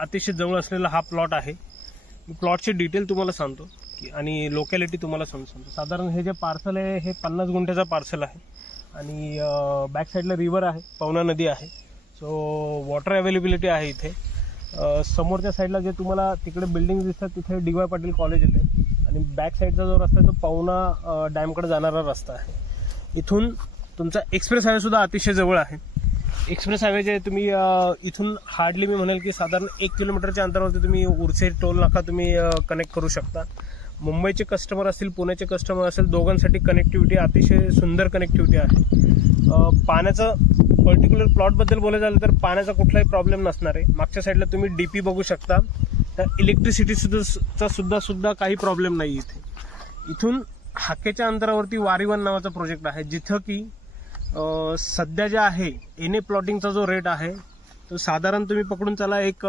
अतिशय जवळ असलेला हा प्लॉट आहे. मी प्लॉटची डिटेल तुम्हाला सांगतो की आणि लोकॅलिटी तुम्हाला सांगतो. साधारण हे जे पार्सल आहे हे 50 गुंठ्याचा पार्सल आहे आणि बॅक साईडला रिव्हर आहे, पवना नदी आहे. सो वॉटर अवेलेबिलिटी आहे इथे. समोरच्या साईडला जे तुम्हाला तिकडे बिल्डिंग दिसतात तिथे DY पाटील कॉलेज येते आणि बॅक साईडचा जो रस्ता आहे तो पवना डॅमकडे जाणारा रस्ता आहे. इथून तुमचा एक्सप्रेस हायवे सुद्धा अतिशय जवळ आहे. एक्सप्रेस हायवे जे तुम्ही इथून हार्डली मी म्हणेल की साधारण 1 किलोमीटरच्या अंतरावरती तुम्ही उर्से टोल नाका तुम्ही कनेक्ट करू शकता. मुंबईचे कस्टमर असतील, पुण्याचे कस्टमर असेल, दोघांसाठी कनेक्टिव्हिटी अतिशय सुंदर कनेक्टिव्हिटी आहे. पाण्याचं पर्टिक्युलर प्लॉटबद्दल बोलायचं झालं तर पाण्याचा कुठलाही प्रॉब्लेम नसणार आहे. मागच्या साईडला तुम्ही DP बघू शकता. तर इलेक्ट्रिसिटी सुद्धा काही प्रॉब्लेम नाही इथे. इथून हाकेच्या अंतरावरती वारीवन नावाचा प्रोजेक्ट आहे जिथं की सध्या जे आहे NA प्लॉटिंगचा जो रेट आहे तो साधारण तुम्ही पकडून चला एक